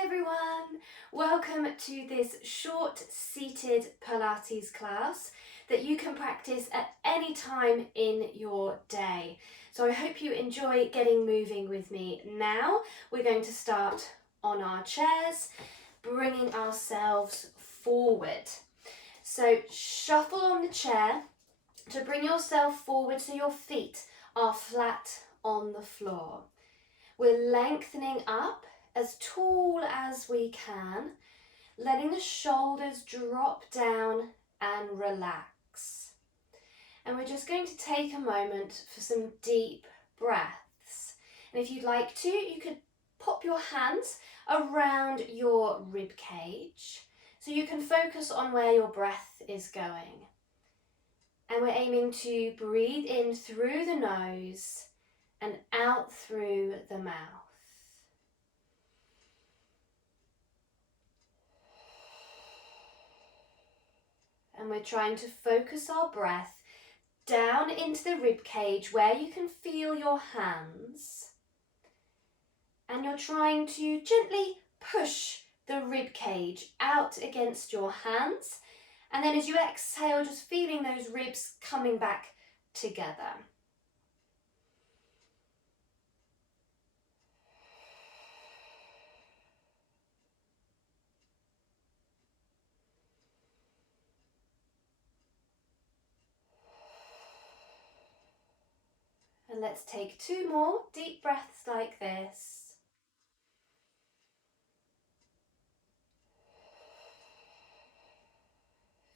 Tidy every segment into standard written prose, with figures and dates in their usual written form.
Hi everyone! Welcome to this short seated Pilates class that you can practice at any time in your day. So I hope you enjoy getting moving with me. Now we're going to start on our chairs, bringing ourselves forward. So shuffle on the chair to bring yourself forward so your feet are flat on the floor. We're lengthening up as tall as we can, letting the shoulders drop down and relax. And we're just going to take a moment for some deep breaths. And if you'd like to, you could pop your hands around your rib cage so you can focus on where your breath is going. And we're aiming to breathe in through the nose and out through the mouth. And we're trying to focus our breath down into the rib cage where you can feel your hands. And you're trying to gently push the rib cage out against your hands. And then as you exhale, just feeling those ribs coming back together. And let's take 2 more deep breaths like this.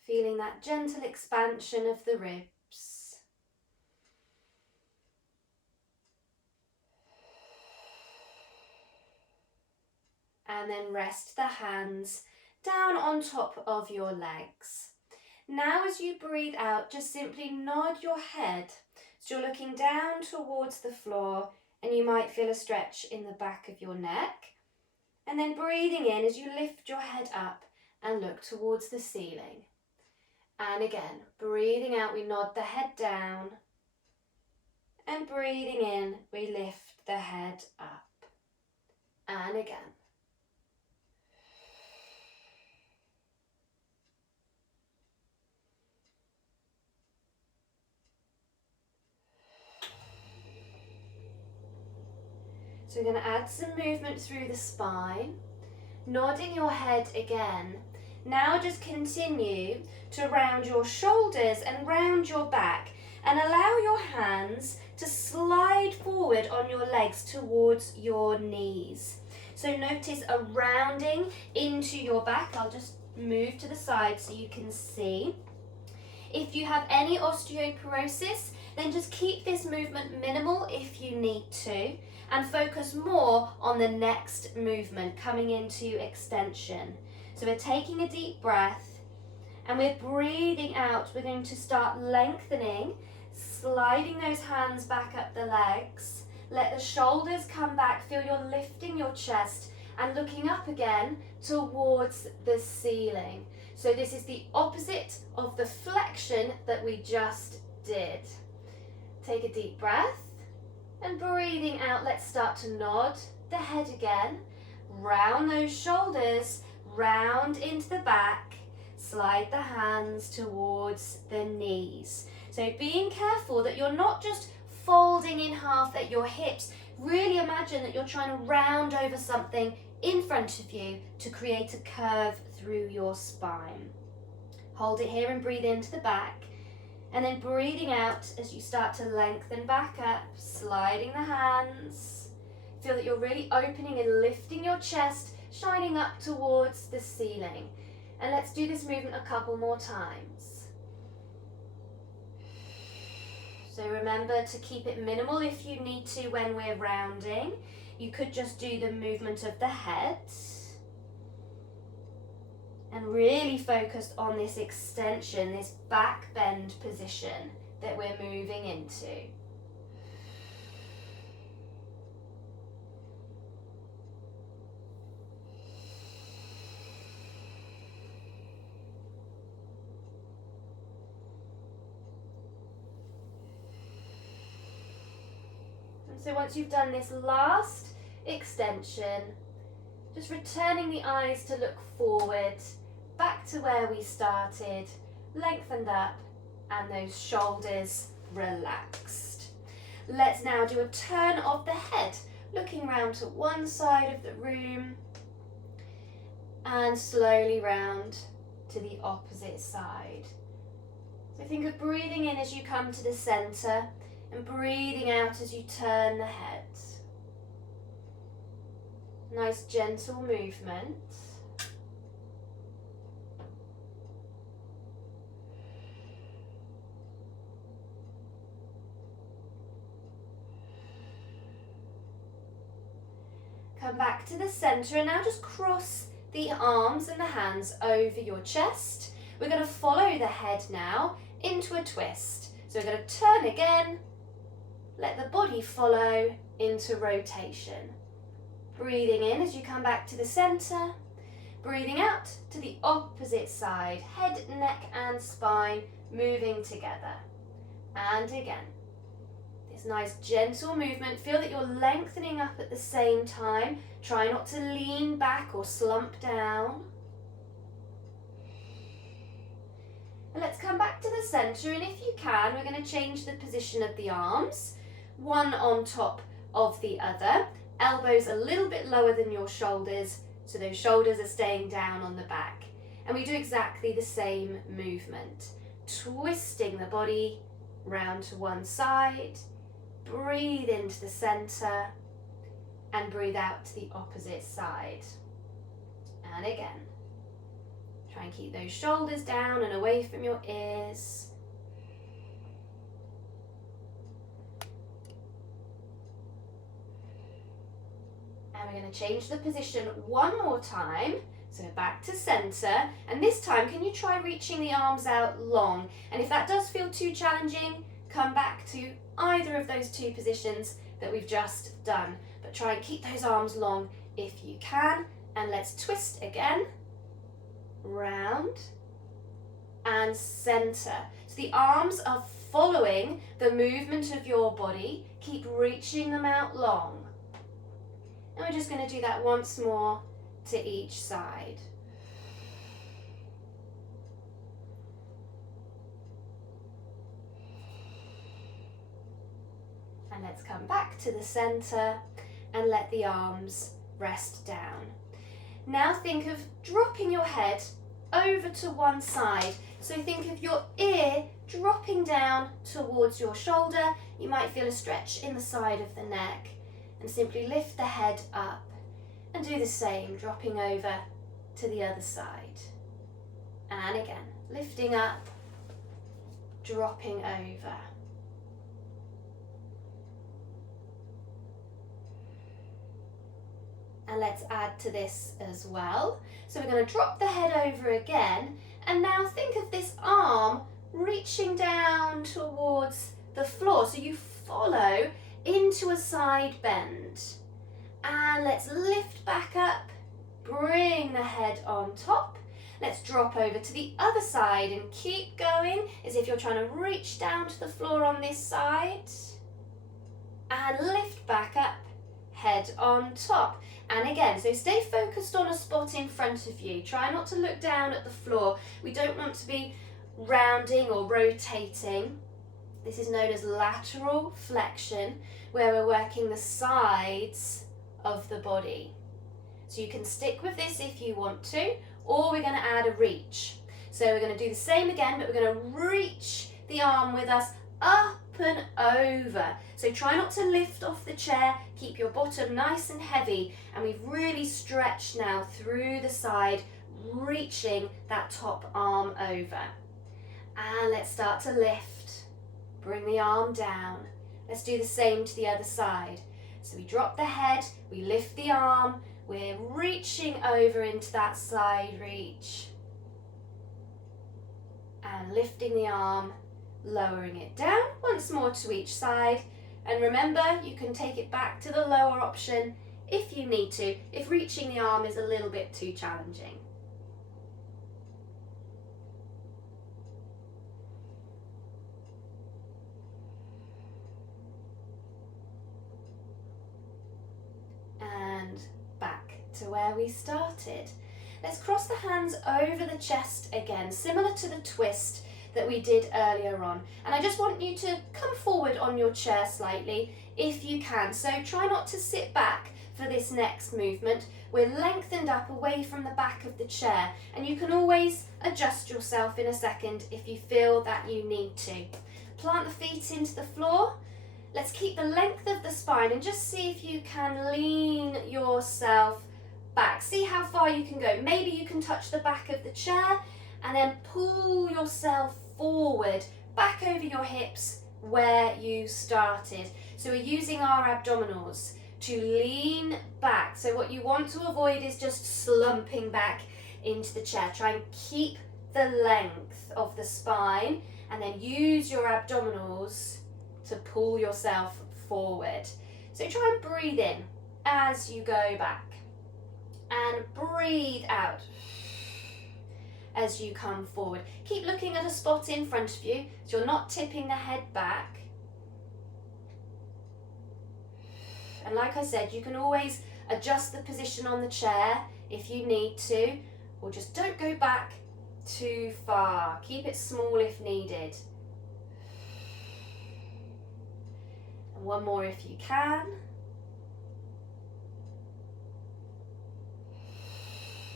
Feeling that gentle expansion of the ribs. And then rest the hands down on top of your legs. Now as you breathe out, just simply nod your head so you're looking down towards the floor, and you might feel a stretch in the back of your neck. And then breathing in as you lift your head up and look towards the ceiling. And again, breathing out, we nod the head down. And breathing in, we lift the head up. And again. So we're going to add some movement through the spine, nodding your head again. Now just continue to round your shoulders and round your back, and allow your hands to slide forward on your legs towards your knees. So notice a rounding into your back. I'll just move to the side so you can see. If you have any osteoporosis, then just keep this movement minimal if you need to, and focus more on the next movement, coming into extension. So we're taking a deep breath and we're breathing out. We're going to start lengthening, sliding those hands back up the legs. Let the shoulders come back, feel you're lifting your chest and looking up again towards the ceiling. So this is the opposite of the flexion that we just did. Take a deep breath. And breathing out, let's start to nod the head again. Round those shoulders, round into the back. Slide the hands towards the knees. So being careful that you're not just folding in half at your hips. Really imagine that you're trying to round over something in front of you to create a curve through your spine. Hold it here and breathe into the back. And then breathing out as you start to lengthen back up, sliding the hands. Feel that you're really opening and lifting your chest, shining up towards the ceiling. And let's do this movement a couple more times. So remember to keep it minimal if you need to when we're rounding. You could just do the movement of the head. And really focused on this extension, this back bend position that we're moving into. And so once you've done this last extension, Just returning the eyes to look forward, back to where we started, lengthened up, and those shoulders relaxed. Let's now do a turn of the head, looking round to one side of the room and slowly round to the opposite side. So think of breathing in as you come to the centre and breathing out as you turn the head. Nice gentle movement. Come back to the centre and now just cross the arms and the hands over your chest. We're going to follow the head now into a twist. So we're going to turn again, let the body follow into rotation. Breathing in as you come back to the centre, breathing out to the opposite side, head, neck and spine moving together. And again. This nice gentle movement. Feel that you're lengthening up at the same time. Try not to lean back or slump down. And let's come back to the centre, and if you can, we're going to change the position of the arms, one on top of the other. Elbows a little bit lower than your shoulders, so those shoulders are staying down on the back. And we do exactly the same movement. Twisting the body round to one side. Breathe into the centre and breathe out to the opposite side. And again. Try and keep those shoulders down and away from your ears. And we're going to change the position one more time. So back to centre, and this time can you try reaching the arms out long, and if that does feel too challenging, come back to either of those two positions that we've just done, but try and keep those arms long if you can. And let's twist again, round and centre. So the arms are following the movement of your body. Keep reaching them out long, and we're just going to do that once more to each side. And let's come back to the centre and let the arms rest down. Now think of dropping your head over to one side. So think of your ear dropping down towards your shoulder. You might feel a stretch in the side of the neck, and simply lift the head up. And do the same, dropping over to the other side. And again, lifting up, dropping over. And let's add to this as well. So we're going to drop the head over again, and now think of this arm reaching down towards the floor. So you follow into a side bend. And let's lift back up, bring the head on top. Let's drop over to the other side and keep going as if you're trying to reach down to the floor on this side. And lift back up, head on top. And again, so stay focused on a spot in front of you. Try not to look down at the floor. We don't want to be rounding or rotating. This is known as lateral flexion, where we're working the sides of the body. So you can stick with this if you want to, or we're going to add a reach. So we're going to do the same again, but we're going to reach the arm with us up and over. So try not to lift off the chair, keep your bottom nice and heavy, and we've really stretched now through the side, reaching that top arm over. And let's start to lift. Bring the arm down. Let's do the same to the other side. So we drop the head, we lift the arm, we're reaching over into that side reach. And lifting the arm, lowering it down, once more to each side. And remember, you can take it back to the lower option if you need to, if reaching the arm is a little bit too challenging. And back to where we started. Let's cross the hands over the chest again, similar to the twist that we did earlier on. And I just want you to come forward on your chair slightly if you can. So try not to sit back for this next movement. We're lengthened up away from the back of the chair, and you can always adjust yourself in a second if you feel that you need to. Plant the feet into the floor. Let's keep the length of the spine and just see if you can lean yourself back. See how far you can go. Maybe you can touch the back of the chair and then pull yourself forward, back over your hips where you started. So we're using our abdominals to lean back. So what you want to avoid is just slumping back into the chair. Try and keep the length of the spine and then use your abdominals to pull yourself forward. So try and breathe in as you go back and breathe out as you come forward. Keep looking at a spot in front of you so you're not tipping the head back. And like I said, you can always adjust the position on the chair if you need to, or just don't go back too far. Keep it small if needed. And one more if you can.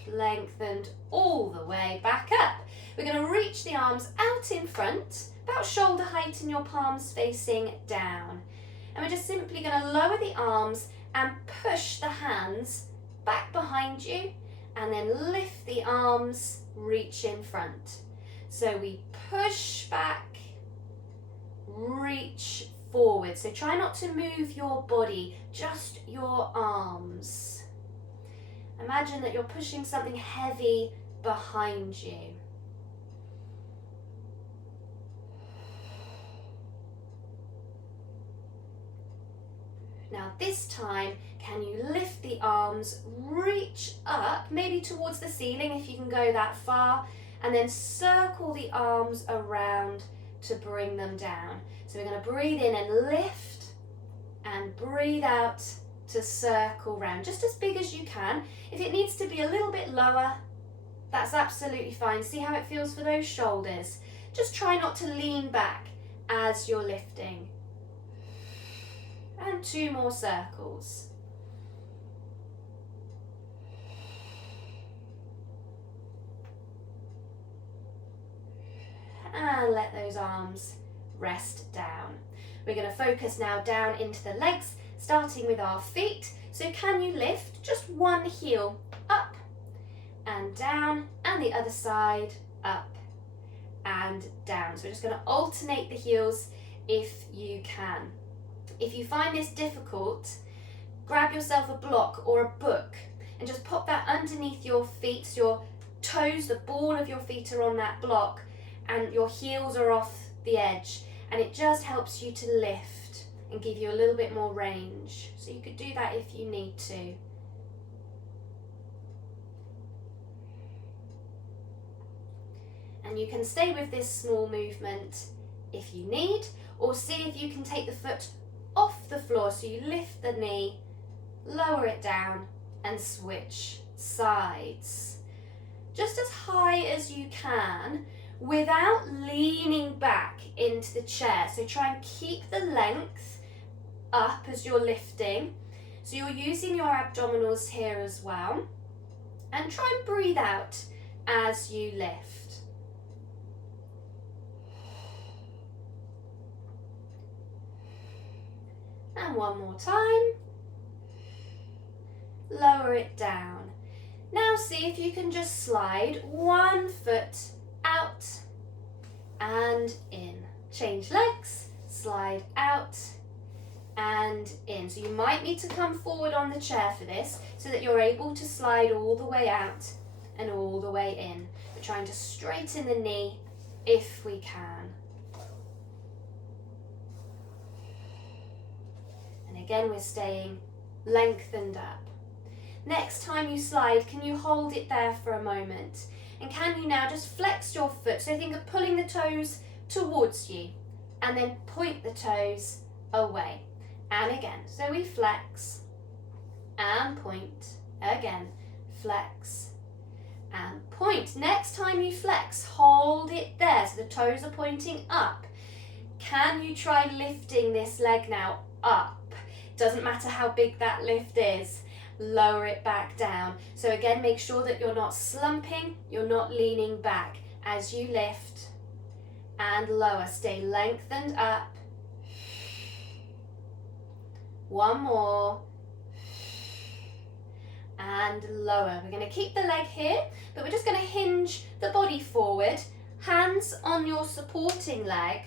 Lengthened all the way back up. We're going to reach the arms out in front, about shoulder height, and your palms facing down. And we're just simply going to lower the arms and push the hands back behind you, and then lift the arms, reach in front. So we push back, reach forward. So try not to move your body, just your arms. Imagine that you're pushing something heavy behind you. Now this time, can you lift the arms, reach up, maybe towards the ceiling if you can go that far, and then circle the arms around to bring them down. So we're going to breathe in and lift, and breathe out to circle round, just as big as you can. If it needs to be a little bit lower, that's absolutely fine. See how it feels for those shoulders. Just try not to lean back as you're lifting. And 2 more circles. And let those arms rest down. We're going to focus now down into the legs, starting with our feet. So can you lift just one heel up and down, and the other side up and down. So we're just going to alternate the heels if you can. If you find this difficult, grab yourself a block or a book and just pop that underneath your feet, so your toes, the ball of your feet are on that block and your heels are off the edge, and it just helps you to lift and give you a little bit more range. So you could do that if you need to. And you can stay with this small movement if you need, or see if you can take the foot off the floor. So you lift the knee, lower it down, and switch sides. Just as high as you can without leaning back into the chair. So try and keep the length up as you're lifting. So you're using your abdominals here as well. And try and breathe out as you lift. And one more time. Lower it down. Now see if you can just slide one foot out and in. Change legs, slide out and in. So you might need to come forward on the chair for this so that you're able to slide all the way out and all the way in. We're trying to straighten the knee if we can. And again, we're staying lengthened up. Next time you slide, can you hold it there for a moment? And can you now just flex your foot? So think of pulling the toes towards you and then point the toes away. And again, so we flex and point Again, flex and point. Next time you flex, hold it there so the toes are pointing up. Can you try lifting this leg now up? Doesn't matter how big that lift is. Lower it back down. So again, make sure that you're not slumping, you're not leaning back as you lift and lower. Stay lengthened up. One more. And lower. We're going to keep the leg here, but we're just going to hinge the body forward, hands on your supporting leg.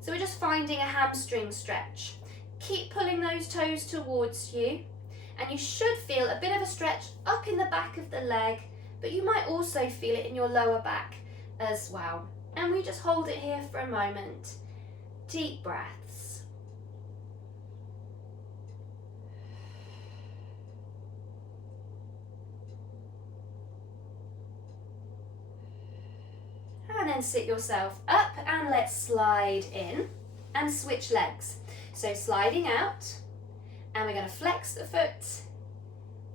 So we're just finding a hamstring stretch. Keep pulling those toes towards you, and you should feel a bit of a stretch up in the back of the leg, but you might also feel it in your lower back as well. And we just hold it here for a moment. Deep breaths. And then sit yourself up and let's slide in and switch legs. So sliding out, and we're going to flex the foot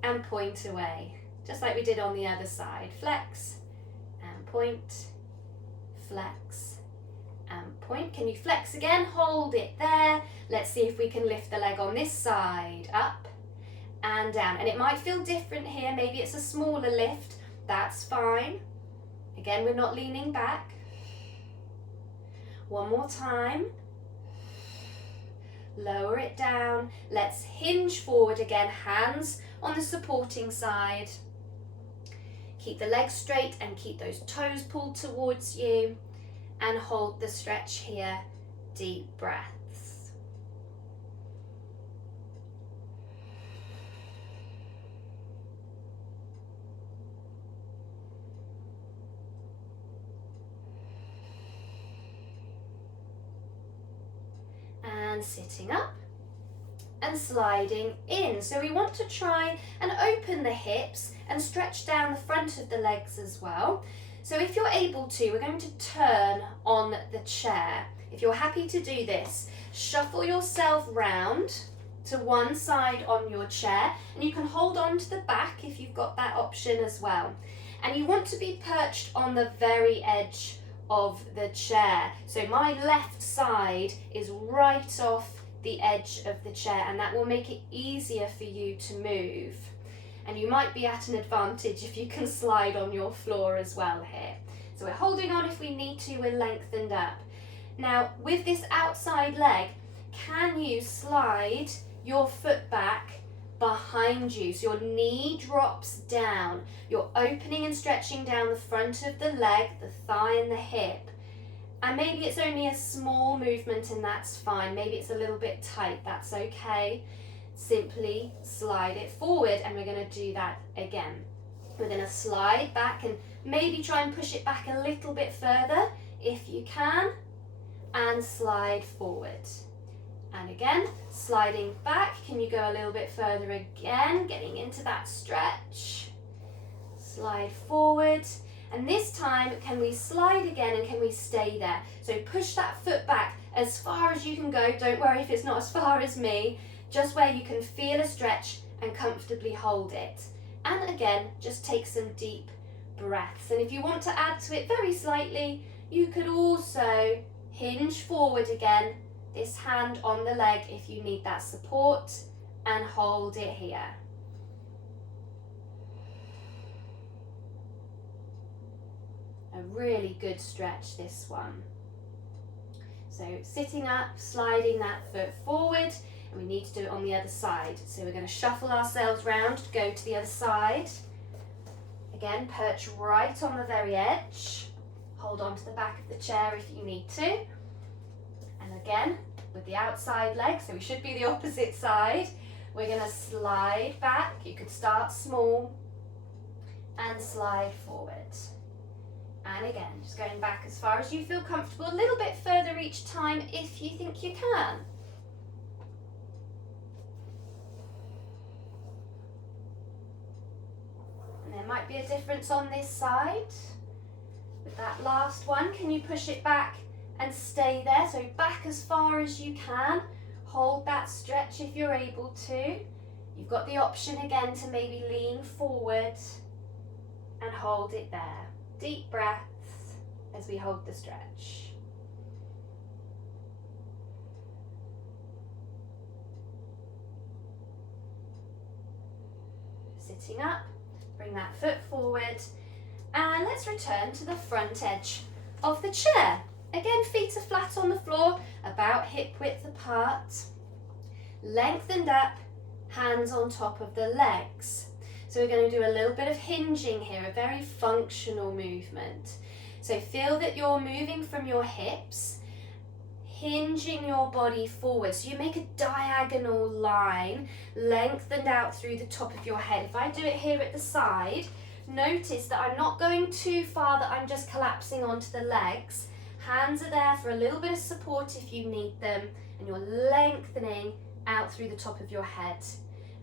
and point away, just like we did on the other side. Flex and point, flex and point. Can you flex again? Hold it there. Let's see if we can lift the leg on this side, up and down. And it might feel different here. Maybe it's a smaller lift. That's fine. Again, we're not leaning back. One more time. Lower it down. Let's hinge forward again, hands on the supporting side. Keep the legs straight and keep those toes pulled towards you, and hold the stretch here. Deep breaths. And sitting up and sliding in. So we want to try and open the hips and stretch down the front of the legs as well. So if you're able to, we're going to turn on the chair. If you're happy to do this, shuffle yourself round to one side on your chair, and you can hold on to the back if you've got that option as well. And you want to be perched on the very edge of the chair. So my left side is right off the edge of the chair, and that will make it easier for you to move. And you might be at an advantage if you can slide on your floor as well here. So we're holding on if we need to, we're lengthened up. Now with this outside leg, can you slide your foot back behind you? So your knee drops down. You're opening and stretching down the front of the leg, the thigh and the hip. And maybe it's only a small movement and that's fine. Maybe it's a little bit tight, that's okay. Simply slide it forward, and we're going to do that again. We're going to slide back and maybe try and push it back a little bit further if you can, and slide forward. And again, sliding back. Can you go a little bit further again, getting into that stretch? Slide forward. And this time, can we slide again and can we stay there? So push that foot back as far as you can go. Don't worry if it's not as far as me, just where you can feel a stretch and comfortably hold it. And again, just take some deep breaths. And if you want to add to it very slightly, you could also hinge forward again, this hand on the leg if you need that support, and hold it here. A really good stretch, this one. So sitting up, sliding that foot forward, and we need to do it on the other side. So we're going to shuffle ourselves round, go to the other side. Again, perch right on the very edge. Hold on to the back of the chair if you need to. And again, with the outside leg, so we should be the opposite side, we're going to slide back. You could start small and slide forward. And again, just going back as far as you feel comfortable, a little bit further each time if you think you can. And there might be a difference on this side. With that last one, can you push it back and stay there? So back as far as you can. Hold that stretch if you're able to. You've got the option again to maybe lean forward and hold it there. Deep breaths as we hold the stretch. Sitting up, bring that foot forward, and let's return to the front edge of the chair. Again, feet are flat on the floor, about hip width apart. Lengthened up, hands on top of the legs. So we're going to do a little bit of hinging here, a very functional movement. So feel that you're moving from your hips, hinging your body forward. So you make a diagonal line, lengthened out through the top of your head. If I do it here at the side, notice that I'm not going too far, that I'm just collapsing onto the legs. Hands are there for a little bit of support if you need them, and you're lengthening out through the top of your head.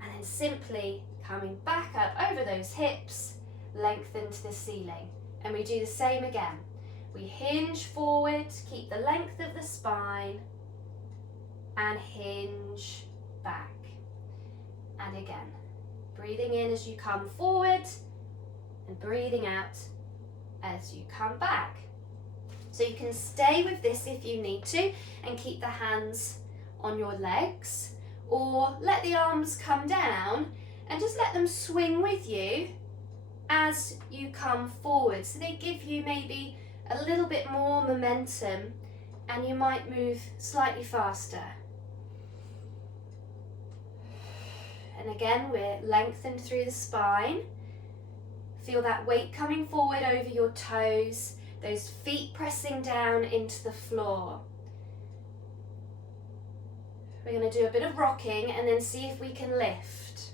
And then simply coming back up over those hips, lengthen to the ceiling. And we do the same again. We hinge forward, keep the length of the spine, and hinge back. And again, breathing in as you come forward, and breathing out as you come back. So you can stay with this if you need to, and keep the hands on your legs, or let the arms come down and just let them swing with you as you come forward. So they give you maybe a little bit more momentum, and you might move slightly faster. And again, we're lengthened through the spine. Feel that weight coming forward over your toes, those feet pressing down into the floor. We're going to do a bit of rocking and then see if we can lift.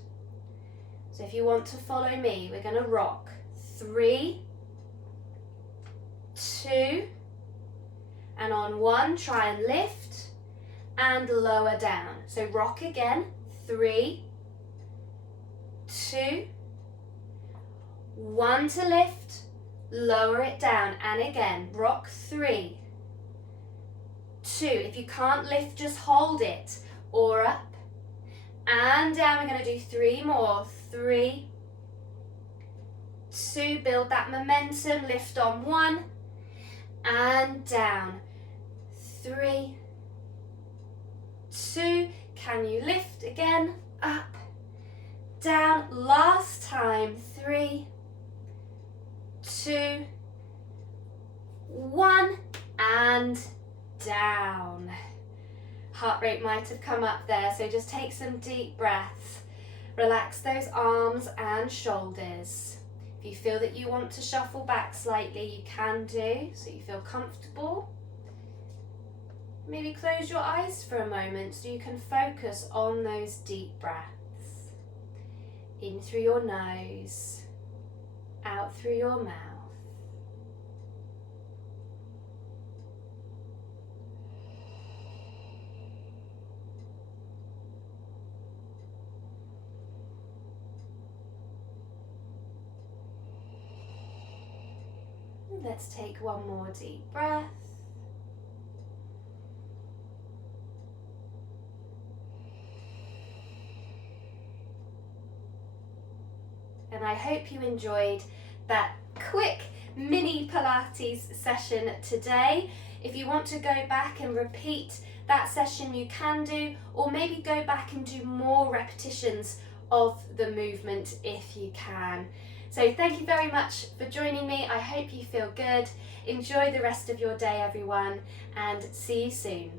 So if you want to follow me, we're going to rock. 3, 2, and on 1, try and lift and lower down. So rock again. 3, 2, 1 to lift, lower it down, and again, rock. 3, 2, if you can't lift, just hold it, or up, and down. We're going to do 3 more. 3, 2, build that momentum, lift on 1, and down. 3, 2, can you lift again, up, down, last time. 3, 2, 1, and down. Heart rate might have come up there, so just take some deep breaths. Relax those arms and shoulders. If you feel that you want to shuffle back slightly, you can do, so you feel comfortable. Maybe close your eyes for a moment so you can focus on those deep breaths. In through your nose, out through your mouth. Let's take one more deep breath. And I hope you enjoyed that quick mini Pilates session today. If you want to go back and repeat that session, you can do, or maybe go back and do more repetitions of the movement if you can. So thank you very much for joining me. I hope you feel good. Enjoy the rest of your day, everyone, and see you soon.